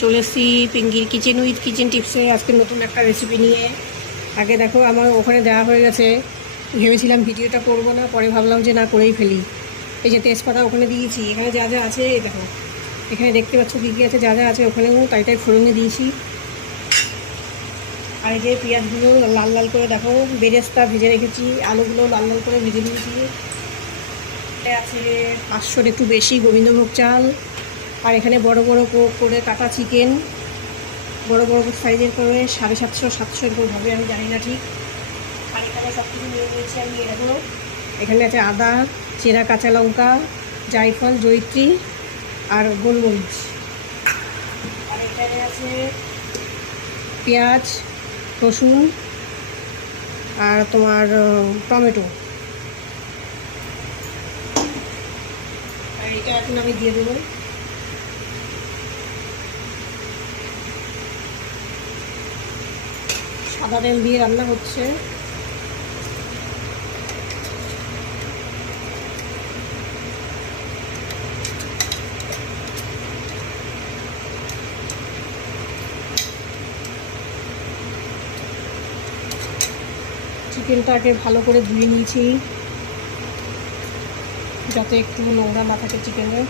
চলে এসেছি পিঙ্কির kitchen with kitchen টিপসে আজকে নতুন একটা রেসিপি নিয়ে। আগে দেখো আমার ওখানে দেওয়া হয়ে গেছে, ভেবেছিলাম ভিডিওটা করবো না, পরে ভাবলাম যে না করেই ফেলি। এই যে তেজপাতা ওখানে দিয়েছি, এখানে যা যা আছে এই দেখো, এখানে দেখতে পাচ্ছ কী কী আছে, যা যা আছে ওখানেও তাই তাই ফোড়নে দিয়েছি। আর এই যে পেঁয়াজগুলো লাল লাল করে দেখো, বেরেস্তা ভেজে রেখেছি, আলুগুলো লাল লাল করে ভেজে নিয়েছি। আছে 500 একটু বেশি গোবিন্দভোগ চাল, আর এখানে বড় বড় করে কাটা চিকেন, বড় বড় সাইজের করে 750 700 এরকম হবে, আমি জানি না ঠিক। আর এখানে সব কিছু নিয়ে নিয়েছি আমি এরকম। এখানে আছে আদা, চেরা কাঁচা লঙ্কা, জায়ফল, জয়িত্রী আর গোলমরিচ। আর এখানে আছে পেঁয়াজ, রসুন আর তোমার টমেটো। আর এটা এখন আমি দিয়ে দেবো। সাদা তেল দিয়ে রান্না হচ্ছে। চিকেনটাকে ভালো করে ধুয়ে নিয়েছি যাতে একটু নোংরা না থাকে চিকেনে।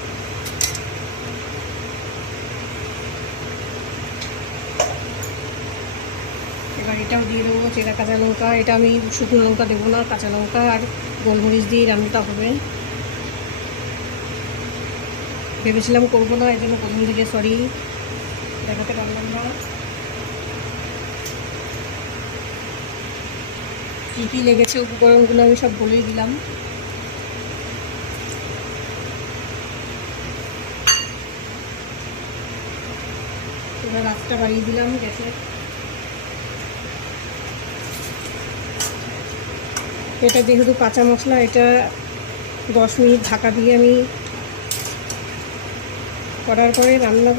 এবার এটাও দিয়ে দেবো চেরা কাঁচা লঙ্কা। এটা আমি শুকনো লঙ্কা দেবো না, কাঁচা লঙ্কা আর গোলমরিচ দিয়ে রান্নাটা হবে। ভেবেছিলাম করবো না, এই জন্য প্রথম থেকে সরি, দেখাতে পারলাম না। কী কী লেগেছে উপকরণগুলো আমি সব বলেই দিলাম। এবার রাতটা বাড়িয়ে দিলাম গ্যাসে। এটা যেহেতু কাঁচা মশলা, এটা 10 মিনিট ঢাকা দিয়ে আমি করার পরে রান্না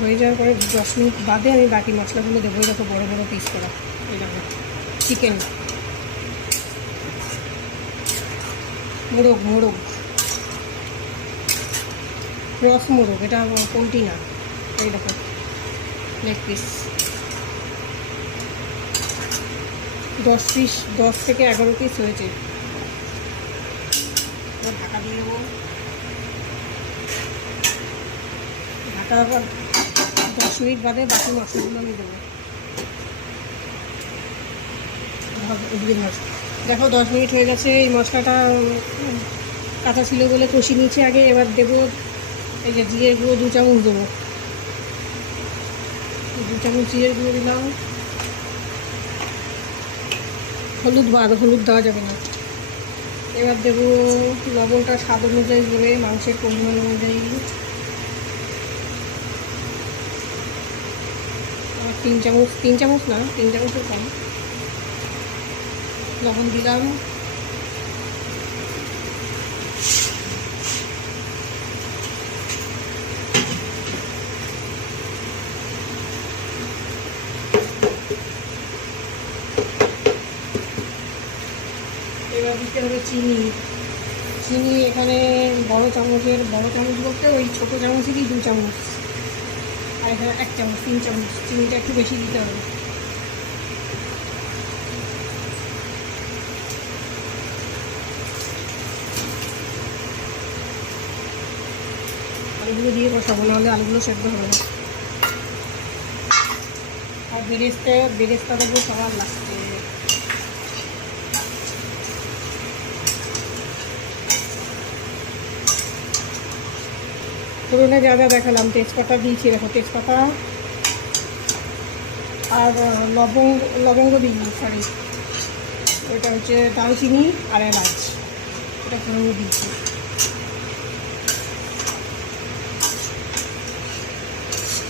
হয়ে যাওয়ার পরে 10 মিনিট বাদে আমি বাকি মশলাগুলো দেবো। এরকম বড়ো বড়ো পিস করা এরকম চিকেন, মোরগ মোরগ রস মোরগ, এটা পোলট্রি না, এই দেখো লেগ পিস। 10 থেকে 11 পিস হয়েছে। ঢাকা দিয়ে দেবো। ঢাকা 10 মিনিট বাদে বাকি মশলাগুলো আমি দেবো। দেখো 10 মিনিট হয়ে গেছে। এই মশলাটা কাঁচা ছিল বলে কষি নিয়েছি আগে। এবার দেবো এই যে জিরের গুঁড়ো 2 চামচ দেবো, 2 চামচ জিরের গুঁড়ো দিলাম। হলুদ দেওয়া যাবে না। এবার দেবো লবণটা স্বাদ অনুযায়ী করে, মাংসের পরিমাণ অনুযায়ী। 3 চামচ না, 3 চামচের কম লবণ দিলাম। এবার দিতে হবে চিনি। এখানে বড় চামচ বলতে ওই ছোটো চামচেরই 2 চামচ, আর এখানে 1 চামচ, 3 চামচ। চিনিটা একটু বেশি দিতে হবে। আলুগুলো দিয়ে বসাবো, নাহলে আলুগুলো সেদ্ধ হবে না। আর বেরেস্তা দেবো সবার লাস্টে। ফোড়নে যা যা দেখালাম, তেজপাতা দিয়েছি, দেখো তেজপাতা আর লবঙ্গ দিই, সরি ওইটা হচ্ছে দারুচিনি আর এলাচ, এটা ফোড়নে দিয়েছি।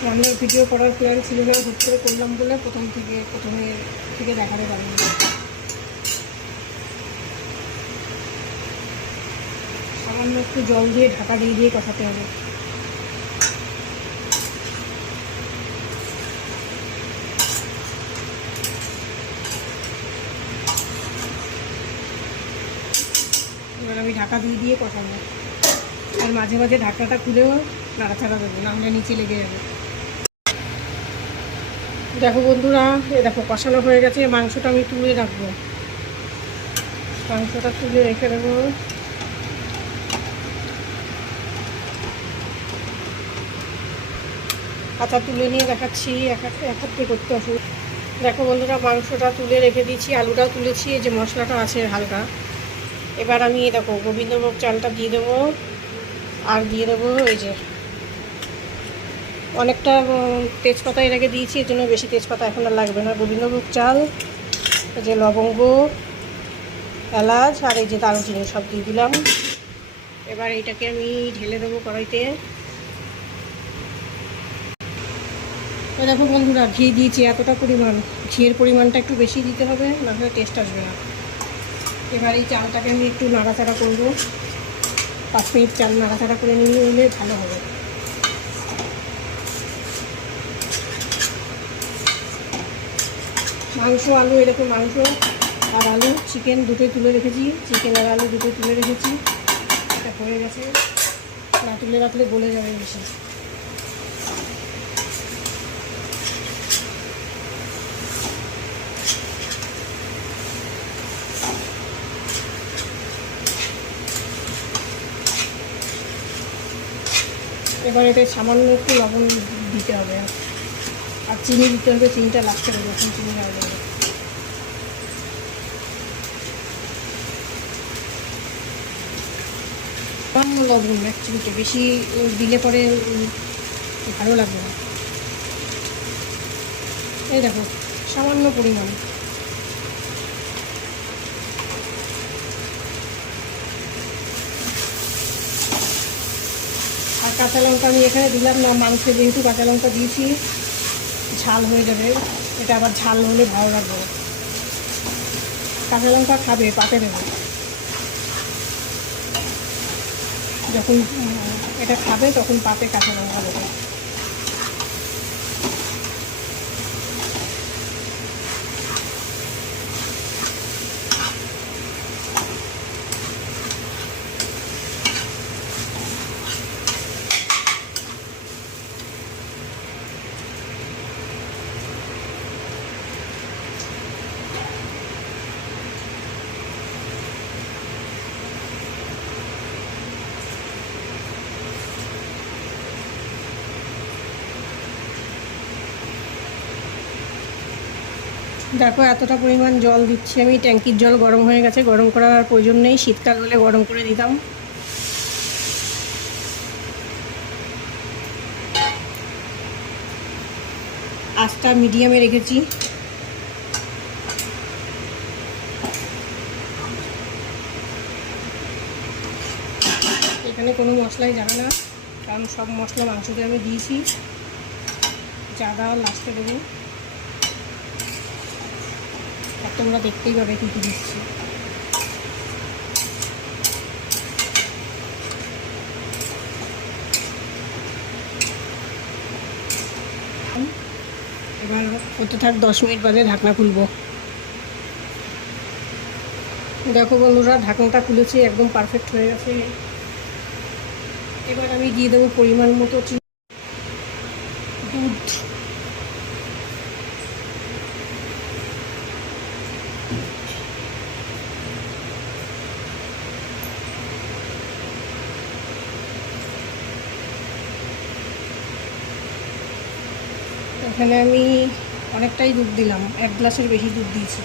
রান্নার ভিডিও করার প্ল্যান ছিল না, হুট করে করলাম বলে প্রথমে থেকে দেখাতে পারিনি। সামান্য একটু জল দিয়ে ঢাকা দিয়ে কষাতে হবে। এবার আমি ঢাকা দিয়ে কষাবো, আর মাঝে মাঝে ঢাকনাটা খুলেও নাড়াচাড়া দেবো, না হলে নিচে লেগে যাবে। দেখো বন্ধুরা, এ দেখো কষানো হয়ে গেছে। মাংসটা আমি তুলে রাখবো, মাংসটা তুলে রেখে দেবো। আচ্ছা, তুলে নিয়ে দেখাচ্ছি, এক হাতে করতে অসুবিধা। দেখো বন্ধুরা, মাংসটা তুলে রেখে দিয়েছি, আলুটাও তুলেছি, এই যে মশলাটা আছে হালকা। এবার আমি দেখো গোবিন্দভোগ চালটা দিয়ে দেবো, আর দিয়ে দেবো এই যে অনেকটা তেজপাতা এর আগে দিয়েছি, এর জন্য বেশি তেজপাতা এখন আর লাগবে না। গোবিন্দভোগ চাল, এই যে লবঙ্গ, এলাচ আর এই যে দারুচিনি সব দিয়ে দিলাম। এবার এইটাকে আমি ঢেলে দেবো কড়াইতে। দেখো বন্ধুরা, ঘি দিয়েছি এতটা পরিমাণ, ঘিয়ের পরিমাণটা একটু বেশি দিতে হবে, না হলে টেস্ট আসবে না। এবার এই চালটাকে আমি একটু নাড়াচাড়া করবো, 5 মিনিট চাল নাড়াচাড়া করে নিলে ভালো হবে। মাংস আলু, এরকম মাংস আর আলু চিকেন দুটোই তুলে রেখেছি, চিকেন আর আলু দুটোই তুলে রেখেছি। এটা হয়ে গেছে, না তুলে রাখলে গলে যাবে বেশি। এবার এতে সামান্য একটু লবণ দিতে হবে, আর চিনি দিতে হবে। চিনিটা লাস্টে দেবো, এখন চিনি দেওয়া যাবে। সামান্য লবণ, এক চিনিতে বেশি দিলে পরে ভালো লাগবে না। এই দেখো সামান্য পরিমাণ। আর কাঁচা লঙ্কা আমি এখানে দিলাম না, মাংসে যেহেতু কাঁচা লঙ্কা দিয়েছি ঝাল হয়ে যাবে, এটা আবার ঝাল হলে ভালো লাগবে। কাঁচা লঙ্কা খাবে, পাতে দেবে, যখন এটা খাবে তখন পাতে কাঁচা লঙ্কা দেবে। দেখো এতটা পরিমাণ জল দিচ্ছি আমি, ট্যাঙ্কির জল গরম হয়ে গেছে, গরম করার প্রয়োজন নেই, শীতকাল হলে গরম করে দিতাম। আঁচটা মিডিয়ামে রেখেছি। এখানে কোনো মশলাই যাবে না, কারণ সব মশলা মাংসতে আমি দিয়েছি। জাদা লাস্টে দেবো, আর তোমরা দেখতেই পাবে কী কী দিচ্ছি। এবার হতে থাক, 10 মিনিট বাদে ঢাকনা খুলবো। দেখো বন্ধুরা, ঢাকনাটা খুলেছি, একদম পারফেক্ট হয়ে গেছে। এবার আমি দিয়ে দেবো পরিমাণ মতো দুধ। এখানে আমি অনেকটাই দুধ দিলাম, 1 গ্লাসের বেশি দুধ দিয়েছি।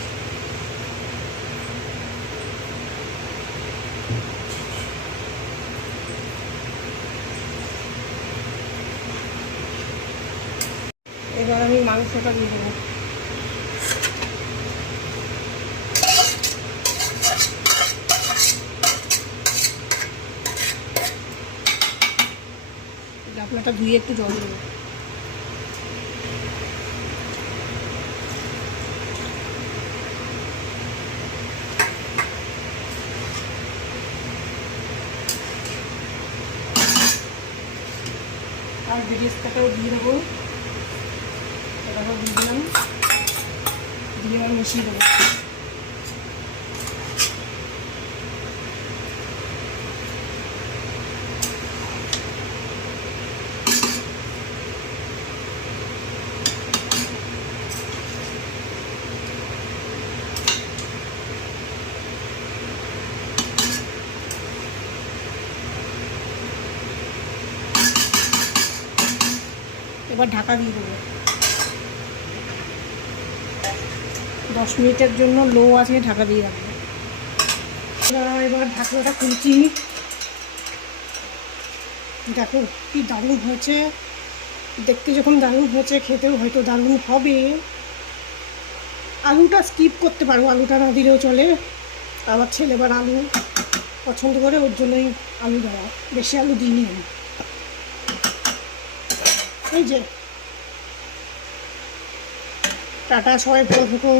এবার আমি মাংসটা দিয়ে দেবো। ঢাকনাটা ধুয়ে একটু জল দেবো। আর বেরেস্তাটাও দিয়ে দেবো, এটাও দিয়ে দিলাম, দিয়ে আবার মিশিয়ে দেবো। এবার ঢাকা দিয়ে দেবো 10 মিনিটের জন্য, লো আছে, ঢাকা দিয়ে রাখবো। এবার ঢাকনাটা খুলছি। দেখো কি দারুণ হয়েছে, দেখতে যখন দারুণ হয়েছে খেতেও হয়তো দারুণ হবে। আলুটা স্কিপ করতে পারো, আলুটা না দিলেও চলে। আমার ছেলে এবার আলু পছন্দ করে, ওর জন্যই আলু দেওয়া, বেশি আলু দিইনি আমি। এই যে টাটা, সবাই ভালো থেকো।